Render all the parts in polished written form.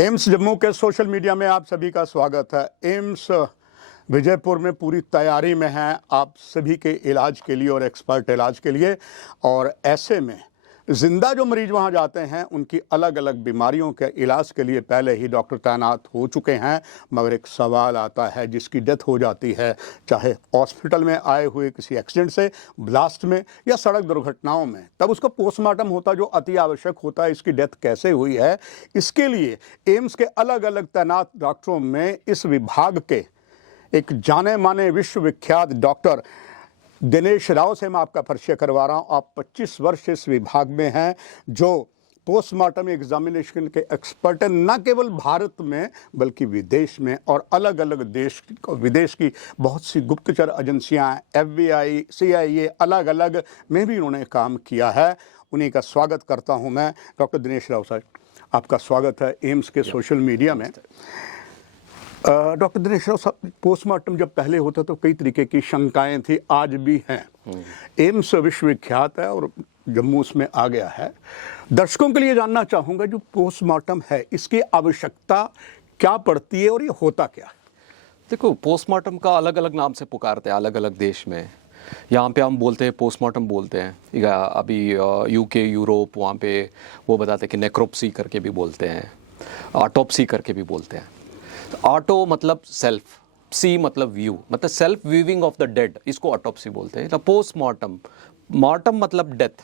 AIIMS Jammu के social media में आप सभी का स्वागत है। एम्स विजयपुर में पूरी तैयारी में है आप सभी के इलाज के लिए और एक्सपर्ट इलाज के लिए। और ऐसे में ज़िंदा जो मरीज वहां जाते हैं उनकी अलग अलग बीमारियों के इलाज के लिए पहले ही डॉक्टर तैनात हो चुके हैं। मगर एक सवाल आता है, जिसकी डेथ हो जाती है, चाहे हॉस्पिटल में आए हुए किसी एक्सीडेंट से, ब्लास्ट में या सड़क दुर्घटनाओं में, तब उसका पोस्टमार्टम होता जो अति आवश्यक होता है। इसकी डेथ कैसे हुई है, इसके लिए एम्स के अलग अलग तैनात डॉक्टरों में इस विभाग के एक जाने माने विश्वविख्यात डॉक्टर दिनेश राव से मैं आपका परिचय करवा रहा हूं। आप 25 वर्ष इस विभाग में हैं, जो पोस्टमार्टम एग्जामिनेशन के एक्सपर्ट हैं, न केवल भारत में बल्कि विदेश में, और अलग अलग विदेश की बहुत सी गुप्तचर एजेंसियां, FBI, CIA, अलग अलग में भी उन्होंने काम किया है। उन्हीं का स्वागत करता हूं मैं। डॉक्टर दिनेश राव साहब, आपका स्वागत है एम्स के सोशल मीडिया में। डॉक्टर दिनेश राव साहब, पोस्टमार्टम जब पहले होता तो कई तरीके की शंकाएं थी, आज भी हैं। एम्स विश्वविख्यात है और जम्मू उसमें आ गया है। दर्शकों के लिए जानना चाहूँगा, जो पोस्टमार्टम है इसकी आवश्यकता क्या पड़ती है और ये होता क्या है? देखो, पोस्टमार्टम का अलग अलग नाम से पुकारते हैं अलग अलग देश में। यहाँ पे हम बोलते हैं पोस्टमार्टम बोलते हैं, अभी UK, यूरोप, वहाँ पे वो बताते हैं कि नेक्रोप्सी करके भी बोलते हैं, ऑटोप्सी करके भी बोलते हैं। ऑटो मतलब सेल्फ, सी मतलब व्यू, मतलब self viewing of the dead, इसको ऑटोप्सी बोलते हैं। पोस्टमार्टम, मार्टम मतलब डेथ,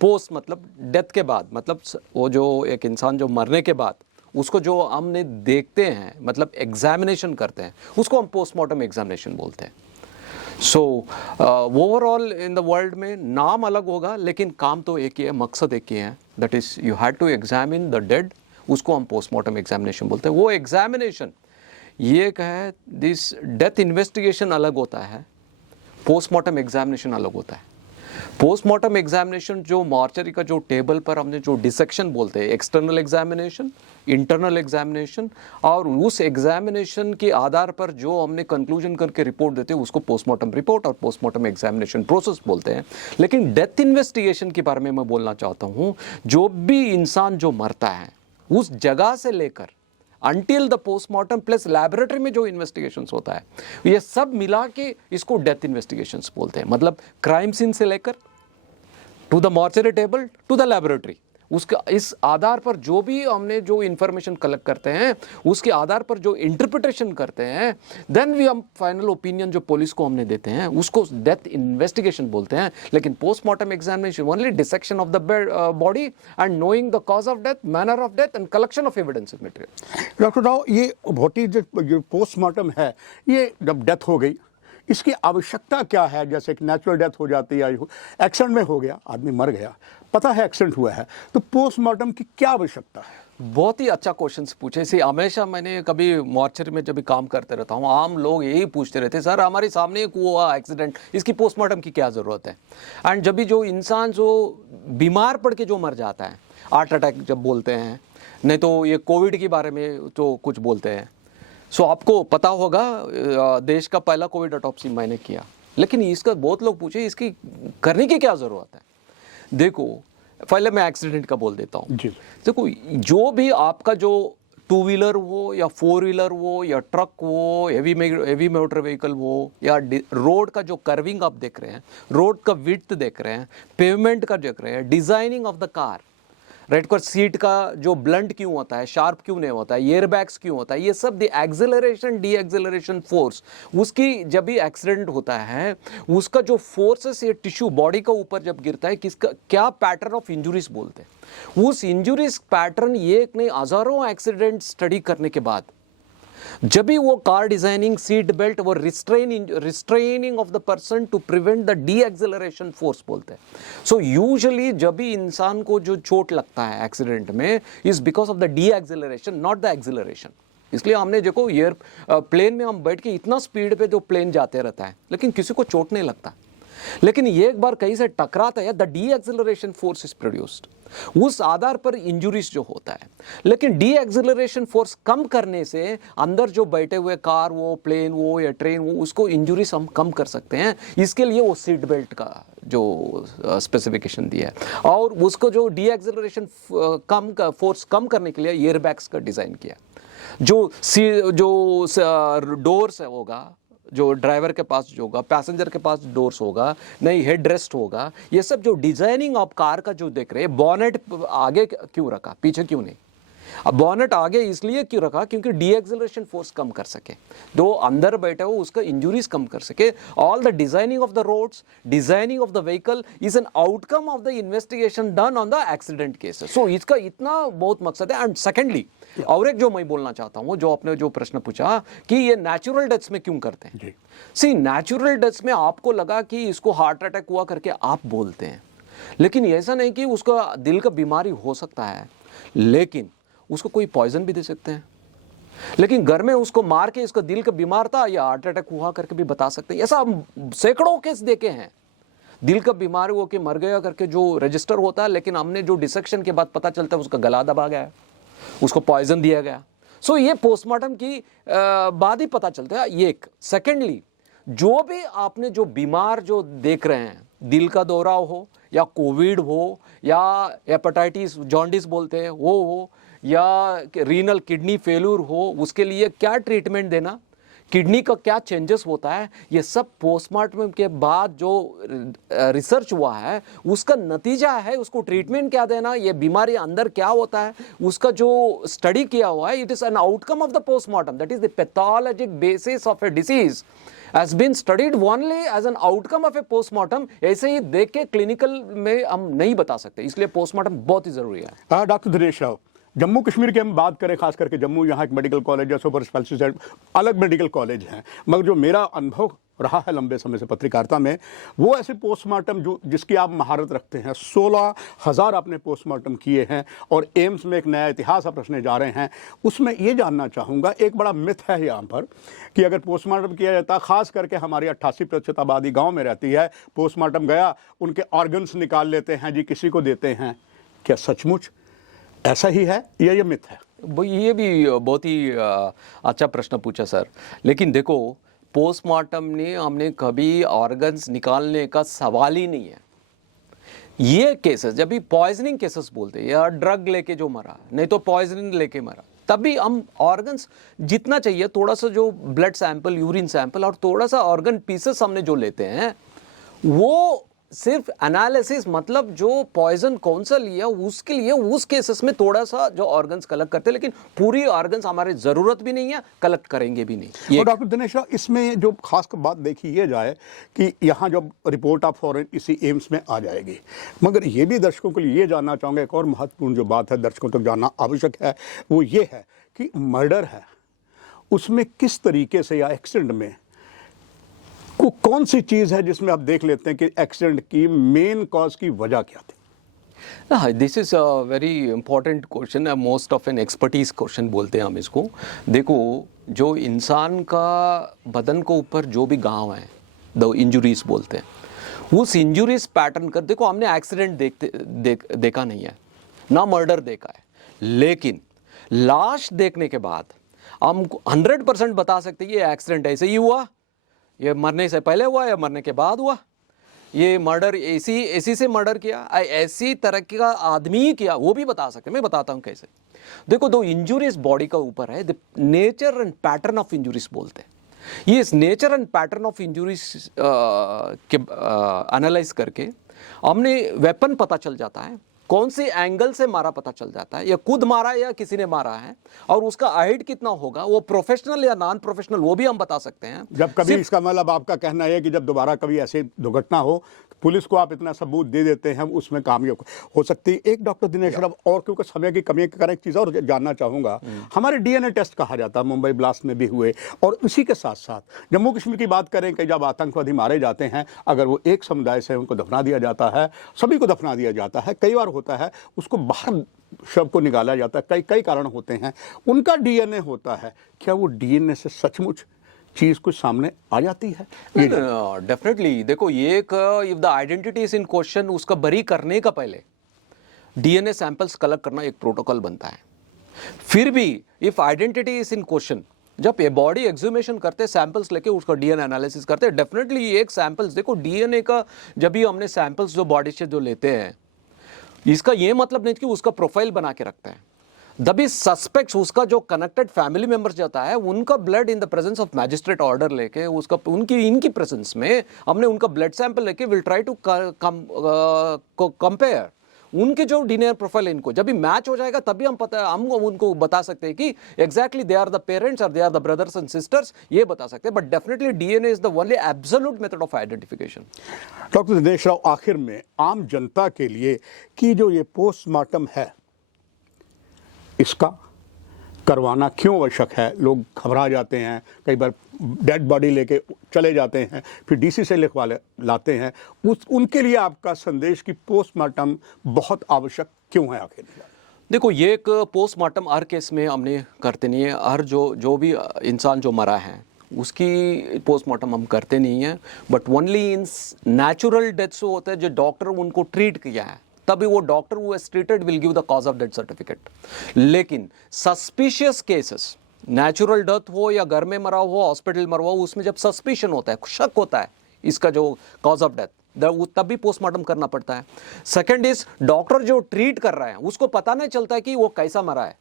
पोस्ट मतलब डेथ के बाद, मतलब वो जो एक इंसान जो मरने के बाद उसको जो हमने देखते हैं, मतलब एग्जामिनेशन करते हैं, उसको हम पोस्टमार्टम एग्जामिनेशन बोलते हैं। So overall in the world में नाम अलग होगा लेकिन काम तो एक ही है, मकसद एक ही है। That is you had to examine the dead, उसको हम पोस्टमार्टम एग्जामिनेशन बोलते हैं। वो एग्जामिनेशन ये है, दिस डेथ इन्वेस्टिगेशन अलग होता है, पोस्टमार्टम एग्जामिनेशन अलग होता है। पोस्टमार्टम एग्जामिनेशन जो मॉर्चरी का जो टेबल पर हमने जो डिसेक्शन बोलते हैं, एक्सटर्नल एग्जामिनेशन, इंटरनल एग्जामिनेशन, और उस एग्जामिनेशन के आधार पर जो हमने कंक्लूजन करके रिपोर्ट देते हैं उसको पोस्टमार्टम रिपोर्ट और पोस्टमार्टम एग्जामिनेशन प्रोसेस बोलते हैं। लेकिन डेथ इन्वेस्टिगेशन के बारे में मैं बोलना चाहता हूँ, जो भी इंसान जो मरता है उस जगह से लेकर until the postmortem plus laboratory में जो इन्वेस्टिगेशंस होता है, ये सब मिला के इसको डेथ इन्वेस्टिगेशंस बोलते हैं। मतलब क्राइम सीन से लेकर to the mortuary table to the laboratory, उसका इस आधार पर जो भी हमने जो इंफॉर्मेशन कलेक्ट करते हैं उसके आधार पर जो इंटरप्रिटेशन करते हैं, देन वी हम फाइनल ओपिनियन जो पुलिस को हमने देते हैं उसको डेथ इन्वेस्टिगेशन बोलते हैं। लेकिन postmortem examination only dissection of the body and knowing the cause of death, manner of death and collection of evidence material. Doctor Rao, ये बहुत ही जो पोस्टमार्टम है, ये जब डेथ हो गई इसकी आवश्यकता क्या है? जैसे कि नेचुरल डेथ हो जाती है, एक्सीडेंट में हो गया, आदमी मर गया, पता है एक्सीडेंट हुआ है, तो पोस्टमार्टम की क्या आवश्यकता है? बहुत ही अच्छा क्वेश्चन पूछे। इसे हमेशा मैंने कभी मॉर्चरी में जब भी काम करते रहता हूँ, आम लोग यही पूछते रहते, सर हमारे सामने एक हुआ एक्सीडेंट, इसकी पोस्टमार्टम की क्या ज़रूरत है? एंड जब भी जो इंसान जो बीमार पड़ के जो मर जाता है, हार्ट अटैक जब बोलते हैं, नहीं तो ये कोविड के बारे में तो कुछ बोलते हैं। सो आपको पता होगा देश का पहला कोविड ऑटोप्सी मैंने किया, लेकिन इसका बहुत लोग पूछे इसकी करने की क्या ज़रूरत है? देखो, पहले मैं एक्सीडेंट का बोल देता हूँ। देखो, जो भी आपका जो टू व्हीलर हो या फोर व्हीलर हो या ट्रक हो, हेवी मोटर व्हीकल हो, या रोड का जो कर्विंग आप देख रहे हैं, रोड का विड्थ देख रहे हैं, पेवमेंट का देख रहे हैं, designing of the car, right, पर सीट का जो ब्लंट क्यों होता है, शार्प क्यों नहीं होता है, एयर बैग्स क्यों होता है, ये सब the acceleration D acceleration force, उसकी जब भी एक्सीडेंट होता है उसका जो फोर्सेस ये टिश्यू बॉडी का ऊपर जब गिरता है, किसका क्या पैटर्न ऑफ इंजुरीज बोलते हैं। उस इंजुरीज पैटर्न ये एक नहीं हजारों एक्सीडेंट स्टडी करने के बाद जब भी वो कार डिजाइनिंग, सीट बेल्ट, वो restraining of the person to prevent the deceleration force बोलते हैं। सो यूजुअली जब भी इंसान को जो चोट लगता है एक्सीडेंट में, is because of the D acceleration, not the acceleration. इसलिए हमने देखो प्लेन में हम बैठ के इतना स्पीड पे जो प्लेन जाते रहता है लेकिन किसी को चोट नहीं लगता। लेकिन ये एक बार कहीं से टकराता है, the D acceleration force is produced, उस आधार पर इंजुरीज जो होता है। लेकिन डी एक्सिलरेशन फोर्स कम करने से अंदर जो बैठे हुए कार वो, प्लेन वो या ट्रेन वो, उसको इंजुरीज हम कम कर सकते हैं। इसके लिए वो सीट बेल्ट का जो स्पेसिफिकेशन दिया है, और उसको जो डी एक्सिलरेशन फोर्स कम करने के लिए एयरबैग्स का डिजाइन किया। जो डोर्स होगा, जो ड्राइवर के पास जो होगा, पैसेंजर के पास डोर्स होगा, नहीं हेड रेस्ट होगा, ये सब जो डिजाइनिंग ऑफ कार का जो देख रहे हैं, बॉनेट आगे क्यों रखा, पीछे क्यों नहीं। अब बॉनेट आगे इसलिए क्यों रखा, क्योंकि डी एक्सिलरेशन फोर्स कम कर सके, जो अंदर बैठे हो उसका इंजुरीज कम कर सके। All the designing of the roads, designing of the vehicle is an outcome of the investigation done on the accident cases. So इसका इतना बहुत मकसद है। एंड सेकेंडली, और एक जो मैं बोलना चाहता हूं, जो आपने जो प्रश्न पूछा कि ये नेचुरल डेथ्स में क्यों करते हैं। सी, नेचुरल डेथ्स में आपको लगा कि इसको हार्ट अटैक हुआ करके आप बोलते हैं, लेकिन ऐसा नहीं कि उसका दिल का बीमारी हो सकता है, लेकिन उसको कोई पॉइजन भी दे सकते हैं। लेकिन घर में उसको मार के इसका दिल का बीमार था या हार्ट अटैक हुआ करके भी बता सकते हैं। ऐसा हम सैकड़ों केस देखे हैं, दिल का बीमार हो के मर गया करके जो रजिस्टर होता है, लेकिन हमने जो डिसेक्शन के बाद पता चलता है उसका गला दबा गया है, उसको पॉइजन दिया गया। सो ये पोस्टमार्टम की बाद ही पता चलता है। ये एक। सेकेंडली, जो भी आपने जो बीमार जो देख रहे हैं, दिल का दौरा हो या कोविड हो या हेपेटाइटिस जॉन्डिस बोलते हैं वो हो, या रीनल किडनी फेल्यूर हो, उसके लिए क्या ट्रीटमेंट देना, किडनी का क्या चेंजेस होता है, ये सब पोस्टमार्टम के बाद जो रिसर्च हुआ है उसका नतीजा है। उसको ट्रीटमेंट क्या देना, ये बीमारी अंदर क्या होता है, उसका जो स्टडी किया हुआ है, it is an outcome of the postmortem, that is the pathologic basis of A disease has been studied only as an outcome of a postmortem। ऐसे ही देख के क्लिनिकल में हम नहीं बता सकते, इसलिए पोस्टमार्टम बहुत ही जरूरी है। डॉक्टर दिनेश राव, जम्मू कश्मीर की हम बात करें, खास करके जम्मू, यहाँ एक मेडिकल कॉलेज है, सुपर स्पेशलिस्ट अलग मेडिकल कॉलेज हैं, मगर जो मेरा अनुभव रहा है लंबे समय से पत्रकारिता में, वो ऐसे पोस्टमार्टम जो जिसकी आप महारत रखते हैं, 16,000 आपने पोस्टमार्टम किए हैं और एम्स में एक नया इतिहास आप रचने जा रहे हैं। उसमें ये जानना चाहूँगा, एक बड़ा मिथ है यहाँ पर कि अगर पोस्टमार्टम किया जाता, खास करके हमारी 88% आबादी गाँव में रहती है, पोस्टमार्टम गया, उनके ऑर्गन्स निकाल लेते हैं जी, किसी को देते हैं। क्या सचमुच ऐसा ही है या ये मिथ है? ये भी बहुत ही अच्छा प्रश्न पूछा सर। लेकिन देखो, पोस्टमार्टम ने हमने कभी ऑर्गन्स निकालने का सवाल ही नहीं है। ये केसेस जब भी पॉइजनिंग केसेस बोलते हैं, या ड्रग लेके जो मरा, नहीं तो पॉइजनिंग लेके मरा, तब भी हम ऑर्गन्स जितना चाहिए, थोड़ा सा जो ब्लड सैंपल, यूरिन सैंपल और थोड़ा सा ऑर्गन पीसेस हमने जो लेते हैं, वो सिर्फ एनालिसिस, मतलब जो पॉइजन कौन सा लिया उसके लिए उस केसेस में थोड़ा सा जो ऑर्गन्स कलेक्ट करते हैं, लेकिन पूरी ऑर्गन्स हमारे जरूरत भी नहीं है, कलेक्ट करेंगे भी नहीं। और डॉक्टर दिनेश राव, इसमें जो खास बात देखी ये जाए कि यहाँ जब रिपोर्ट ऑफ फॉरेन इसी एम्स में आ जाएगी, मगर ये भी दर्शकों के लिए ये जानना चाहूँगा, एक और महत्वपूर्ण जो बात है दर्शकों तक जानना आवश्यक है, वो ये है कि मर्डर है, उसमें किस तरीके से या एक्सीडेंट में कौन सी चीज है जिसमें आप देख लेते हैं कि एक्सीडेंट की मेन कॉज की वजह क्या थी? This is a very important question, most of an expertise question बोलते हैं हम इसको। देखो, जो इंसान का बदन को ऊपर जो भी घाव है, द इंजुरीज बोलते हैं, उस इंजुरीज पैटर्न कर देखो, हमने एक्सीडेंट देखा नहीं है, ना मर्डर देखा है, लेकिन लाश देखने के बाद हम 100% बता सकते हैं ये एक्सीडेंट ऐसे ही हुआ, ये मरने से पहले हुआ या मरने के बाद हुआ, ये मर्डर ऐसी से मर्डर किया, ऐसी तरह का आदमी किया, वो भी बता सकते हैं। मैं बताता हूँ कैसे। देखो, दो इंजुरीज बॉडी का ऊपर है, nature and pattern of injuries बोलते हैं। ये इस nature and pattern of injuries के एनालाइज करके हमने वेपन पता चल जाता है, कौन से एंगल से मारा पता चल जाता है, या खुद मारा या किसी ने मारा है, और उसका हाइट कितना होगा, वो प्रोफेशनल या नॉन प्रोफेशनल, वो भी हम बता सकते हैं। जब कभी इसका मतलब आपका कहना है कि जब दोबारा कभी ऐसी दुर्घटना हो, पुलिस को आप इतना सबूत दे देते हैं, उसमें कामयाब हो सकती है। एक डॉक्टर दिनेश राव, और क्योंकि समय की कमी के कारण एक चीज़ और जानना चाहूँगा, हमारे डीएनए टेस्ट कहा जाता है, मुंबई ब्लास्ट में भी हुए, और इसी के साथ साथ जम्मू कश्मीर की बात करें कि जब आतंकवादी मारे जाते हैं, अगर वो एक समुदाय से उनको दफना दिया जाता है, सभी को दफना दिया जाता है, कई बार होता है उसको बाहर शव को निकाला जाता है, कई कारण होते हैं, उनका डीएनए होता है, क्या वो डीएनए से सचमुच चीज कुछ सामने आ जाती है? डेफिनेटली देखो, ये एक if the identity is in question, उसका बरी करने का पहले डीएनए सैंपल्स कलेक्ट करना एक प्रोटोकॉल बनता है। फिर भी if identity is in question, जब ये बॉडी एक्सह्यूमेशन करते सैंपल्स लेके उसका डीएनए एनालिसिस करते हैं, डेफिनेटली एक सैंपल्स देखो डीएनए का, जब भी हमने सैंपल्स जो बॉडी से जो लेते हैं, इसका ये मतलब नहीं कि उसका प्रोफाइल बना के रखता है। दबी सस्पेक्ट्स, उसका जो कनेक्टेड फैमिली मेंबर्स जाता है, उनका blood in the presence of magistrate order लेके उसका इनकी प्रेजेंस में हमने उनका ब्लड सैंपल लेके विल ट्राई टू कंपेयर उनके जो डीएनए प्रोफाइल, इनको जब भी मैच हो जाएगा तभी हम उनको बता सकते हैं कि exactly they are the parents और they are the brothers and sisters, ये बता सकते हैं। But definitely DNA is the only absolute method of identification. Doctor Dinesh Rao, आखिर में आम जनता के लिए कि जो ये पोस्टमार्टम है, इसका करवाना क्यों आवश्यक है? लोग घबरा जाते हैं, कई बार डेड बॉडी लेके चले जाते हैं, फिर डीसी से लिखवा लाते हैं। उनके लिए आपका संदेश कि पोस्टमार्टम बहुत आवश्यक क्यों है आखिर? देखो, ये एक पोस्टमार्टम हर केस में हमने करते नहीं है। हर जो भी इंसान जो मरा है उसकी पोस्टमार्टम हम करते नहीं है, but only in natural deaths होता है जो डॉक्टर उनको ट्रीट किया है, तभी वो doctor who has treated will give the cause of death certificate. लेकिन सस्पिशियस केसेस, नेचुरल डेथ हो या घर में मरा हो, हॉस्पिटल मरा हो, उसमें जब सस्पिशन होता है, शक होता है इसका जो कॉज ऑफ डेथ, तब भी पोस्टमार्टम करना पड़ता है। सेकंड इज, डॉक्टर जो ट्रीट कर रहा है उसको पता नहीं चलता है कि वो कैसा मरा है,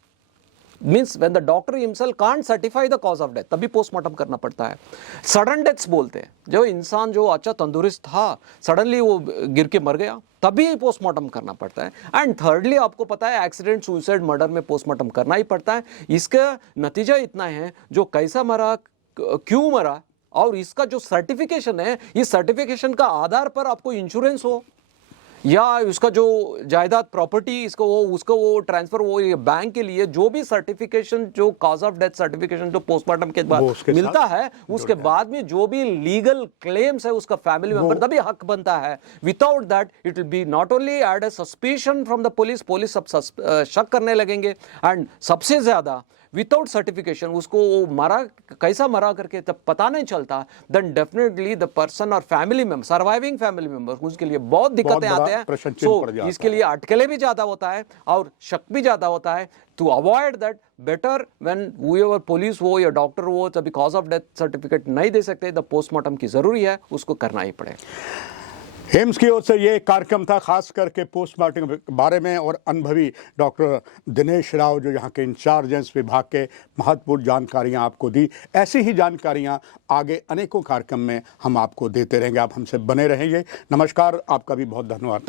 means when the doctor himself can't certify the cause of death, तभी पोस्टमार्टम करना पड़ता है। सडन डेथ्स बोलते हैं, जो इंसान जो अच्छा तंदुरुस्त था, सडनली वो गिर के मर गया, तभी पोस्टमार्टम करना पड़ता है। एंड थर्डली, आपको पता है एक्सीडेंट, सुसाइड, मर्डर में पोस्टमार्टम करना ही पड़ता है। इसका नतीजा इतना है, जो कैसा मरा, क्यों मरा, और इसका जो सर्टिफिकेशन है, इस सर्टिफिकेशन का आधार पर आपको इंश्योरेंस हो या उसका जो जायदाद प्रॉपर्टी इसको उसका वो ट्रांसफर हो, बैंक के लिए जो भी सर्टिफिकेशन, जो कॉज ऑफ डेथ सर्टिफिकेशन जो पोस्टमार्टम के बाद मिलता है, उसके बाद में जो भी लीगल क्लेम्स है उसका फैमिली मेंबर तभी हक बनता है। Without that it will be not only add a suspicion from the police सब शक करने लगेंगे, एंड सबसे ज्यादा विदाउट सर्टिफिकेशन उसको वो मरा, कैसा मरा करके तब पता नहीं चलता, देन डेफिनेटली द पर्सन और family member, surviving family member, उसके लिए बहुत दिक्कतें आते हैं। सो इसके लिए अटकलें भी ज्यादा होता है और शक भी ज्यादा होता है। To avoid that, better when whoever police हो या डॉक्टर हो, तभी कॉज ऑफ डेथ सर्टिफिकेट नहीं दे सकते, द पोस्टमार्टम की जरूरी है, उसको करना ही पड़ेगा। एम्स की ओर से ये कार्यक्रम था खास करके पोस्टमार्टम के बारे में, और अनुभवी डॉक्टर दिनेश राव जो यहाँ के इंचार्ज हैं इस विभाग के, महत्वपूर्ण जानकारियाँ आपको दी। ऐसी ही जानकारियाँ आगे अनेकों कार्यक्रम में हम आपको देते रहेंगे। आप हमसे बने रहेंगे। नमस्कार, आपका भी बहुत धन्यवाद।